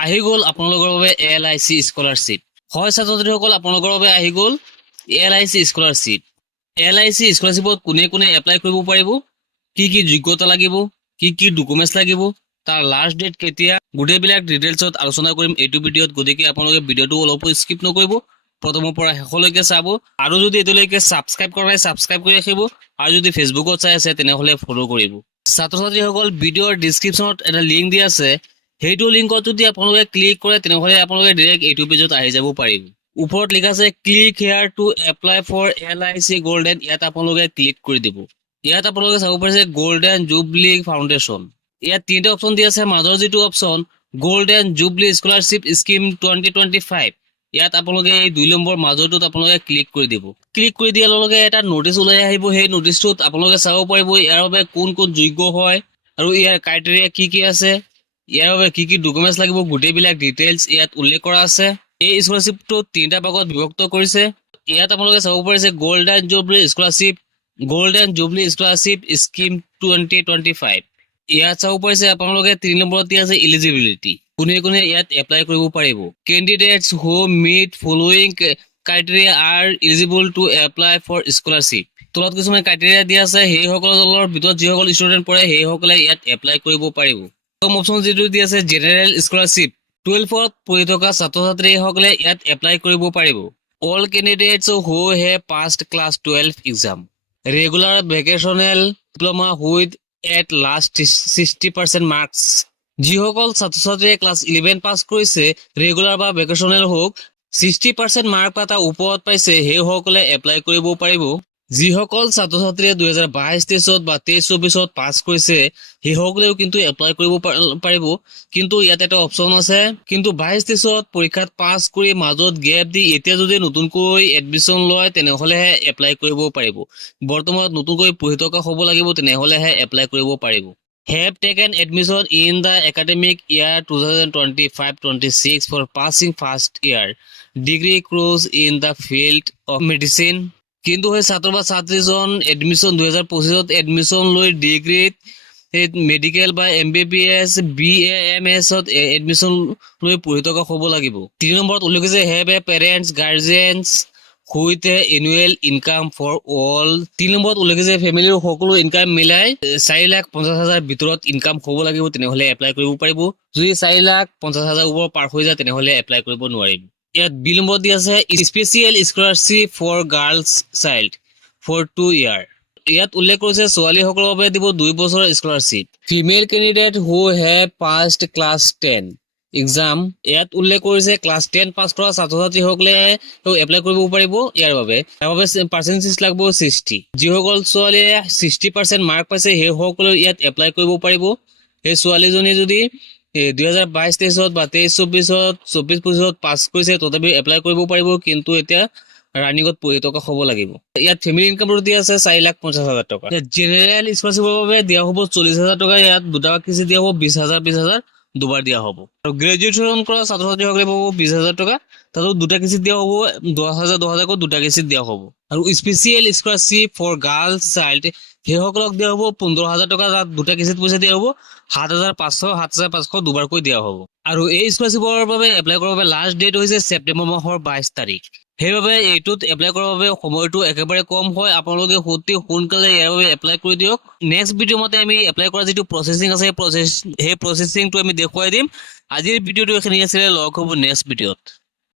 আহি গ'ল আপোনালোকৰ বাবে LIC স্কলাৰশ্বিপ। হয় ছাত্ৰ-ছাত্ৰীসকল, আপোনালোকৰ বাবে আহি গ'ল LIC স্কলাৰশ্বিপ। LIC স্কলাৰশ্বিপত কোনে কোনে এপ্লাই কৰিব পাৰিব, কি কি যোগ্যতা লাগিব, কি কি ডকুমেণ্টছ লাগিব, তাৰ লাষ্ট ডেট কেতিয়া, গোটেইবিলাক ডিটেইলছত আলোচনা কৰিম এইটো ভিডিঅ'ত। গতিকে আপোনালোকে ভিডিঅ'টো অলপো স্কিপ নকৰিব, প্ৰথমৰ পৰা শেষলৈকে চাব। আৰু যদি এতিয়ালৈকে ছাবস্ক্ৰাইব কৰা নাই ছাবস্ক্ৰাইব কৰি ৰাখিব, আৰু যদি ফেচবুকত চাই আছে তেনেহ'লে ফ'ল' কৰিব। ছাত্ৰ-ছাত্ৰীসকল, ভিডিঅ'ৰ ডিছক্ৰিপশ্যনত এটা লিংক দিয়া আছে, সেইটো লিংকত যদি আপোনালোকে ক্লিক কৰে তেনেহ'লে আপোনালোকে ডাইৰেক্ট এইটো পেজত আহি যাব পাৰিব। ওপৰত লিখা আছে click here to apply for LIC golden, ইয়াত আপোনালোকে ক্লিক কৰি দিব। ইয়াত আপোনালোকে চাব পাৰিছে গোল্ডেন জুবলি ফাউণ্ডেশ্যন। ইয়াত তিনিটা অপশ্যন দিয়া আছে, মাজৰ যিটো option golden jubilee scholarship scheme 2025, ইয়াত আপোনালোকে এই 2 নম্বৰ মাজৰটোত আপোনালোকে ক্লিক কৰি দিব। ক্লিক কৰি দিয়াৰ লগে লগে এটা নটিচ ওলাই আহিব। সেই নটিচটোত আপোনালোকে চাব পাৰিব ইয়াৰ বাবে কোন কোন যোগ্য হয় আৰু ইয়াৰ ক্ৰাইটেৰিয়া কি কি আছে, ইয়াৰ বাবে কি কি ডকুমেণ্টছ লাগিব, গোটেইবিলাক ডিটেইলছ ইয়াত উল্লেখ কৰা আছে। এই স্কলাৰশ্বিপটো 3টা ভাগত বিভক্ত কৰিছে। ইয়াত আপোনালোকে চাব পাৰিছে গোল্ডেন জুবলি স্কলাৰশ্বিপ স্কিম 2025। ইয়াত চাব পাৰিছে আপোনালোকে 3 নম্বৰত দিয়া আছে এলিজিবিলিটি, কোনে কোনে ইয়াত এপ্লাই কৰিব পাৰিব। Candidates who meet following criteria are eligible to apply for scholarship. তলত কিছুমান ক্ৰাইটেৰিয়া দিয়া আছে, সেইসকলৰ ভিতৰত যিসকল ষ্টুডেণ্ট পঢ়ে সেইসকলে ইয়াত এপ্লাই কৰিব পাৰিব। প্ৰথম অপশ্যন যিটো দিয়া আছে জেনেৰেল স্কলাৰশ্বিপ, 12ত পঢ়ি থকা ছাত্ৰ-ছাত্ৰীসকলে ইয়াত এপ্লাই কৰিব পাৰিব। All candidates who have passed class 12 exam, regular vocational diploma with at least 60% marks. যিসকল ছাত্ৰ-ছাত্ৰীয়ে ক্লাছ 11 পাছ কৰিছে, ৰেগুলাৰ বা ভেকেশ্যনেল হওক 60% মাৰ্ক বা তাৰ ওপৰত পাইছে, সেইসকলে এপ্লাই কৰিব পাৰিব। যিসকল ছাত্ৰ-ছাত্ৰীয়ে 2022-23 বা 23-24 পাছ কৰিছে, সেইসকলেও কিন্তু এপ্লাই কৰিব পাৰিব। কিন্তু ইয়াত এটা অপশ্যন আছে, কিন্তু 22-23 পৰীক্ষাত পাছ কৰি মাজত গেপ দি এতিয়া যদি নতুনকৈ এডমিশ্যন লয় তেনেহ'লেহে এপ্লাই কৰিব পাৰিব। বৰ্তমানত নতুনকৈ পঢ়ি থকা হ'ব লাগিব, তেনেহ'লেহে এপ্লাই কৰিব পাৰিব। Have taken admission in the academic year 2025-26 for passing first year degree course in the field of medicine। কিন্তু সেই ছাত্ৰ বা ছাত্ৰীজন এডমিশ্যন 2025 এডমিশ্যন লৈ ডিগ্ৰীত মেডিকেল বা MBBS BAMS এডমিশ্যন লৈ পঢ়ি থকা হ'ব লাগিব। 3 নম্বৰত উল্লেখ আছে have a parents guardians with annual income for all. 3 নম্বৰত উল্লেখ আছে ফেমিলিৰ সকলো ইনকাম মিলাই 4,50,000 ভিতৰত ইনকাম হ'ব লাগিব, তেনেহ'লে এপ্লাই কৰিব পাৰিব। যদি 4,50,000 ওপৰত পাৰ হৈ যায় তেনেহ'লে এপ্লাই কৰিব নোৱাৰিব। ইয়াত 2 নম্বৰত দিয়া আছে special scholarship for girls child for 2 year. ইয়াত উল্লেখ কৰিছে ছোৱালীসকলৰ বাবে দিব 2 বছৰৰ scholarship. Female candidate who have passed class 10 exam, ইয়াত উল্লেখ কৰিছে ক্লাছ 10 পাছ কৰা ছাত্ৰ-ছাত্ৰীসকলে এপ্লাই কৰিব পাৰিব। ইয়াৰ বাবে পাৰ্চেণ্টেজ লাগিব 60। যিসকল ছোৱালীয়ে 60% মাৰ্ক পাইছে সেইসকলেও ইয়াত এপ্লাই কৰিব পাৰিব। সেই ছোৱালীজনী যদি 2022-23 বা 23-24 24-25 পাছ কৰিছে তথাপিও এপ্লাই কৰিব পাৰিব, কিন্তু এতিয়া ৰানিঙত পঢ়ি থকা হ'ব লাগিব। ইয়াত ফেমিলি ইনকামটো দিয়া আছে 4,50,000 টকা। জেনেৰেল স্কলাৰশ্বিপৰ বাবে দিয়া হ'ব 40,000 টকা, ইয়াত দুটা কিস্তি দিয়া হ'ব 20,000 দুবাৰ দিয়া হ'ব। আৰু গ্ৰেজুৱেশ্যন কৰা ছাত্ৰ-ছাত্ৰীসকলে পাব 20,000 টকা, তাতো দুটা কিস্তিত দিয়া হ'ব 10,000 দুটা কিস্তিত দিয়া হ'ব। আৰু special scholarship for girls child সেইসকলক দিয়া হ'ব 15,000 টকা, তাত দুটা কিস্তিত পইচা দিয়া হ'ব 7,500 দুবাৰকৈ দিয়া হ'ব। আৰু এই স্কলাৰশ্বিপৰ বাবে এপ্লাই কৰাৰ বাবে লাষ্ট ডেট হৈছে ছেপ্টেম্বৰ মাহৰ 22 তাৰিখ। সেইবাবে এইটোত এপ্লাই কৰাৰ বাবে সময়টো একেবাৰে কম হয়, আপোনালোকে অতি সোনকালে ইয়াৰ বাবে এপ্লাই কৰি দিয়ক। নেক্সট ভিডিঅ' মতে আমি এপ্লাই কৰা যিটো প্ৰচেছিং আছে সেই প্ৰচেছিংটো আমি দেখুৱাই দিম। আজিৰ ভিডিঅ'টো এইখিনি আছিলে, লগ হ'ব নেক্সট ভিডিঅ'ত।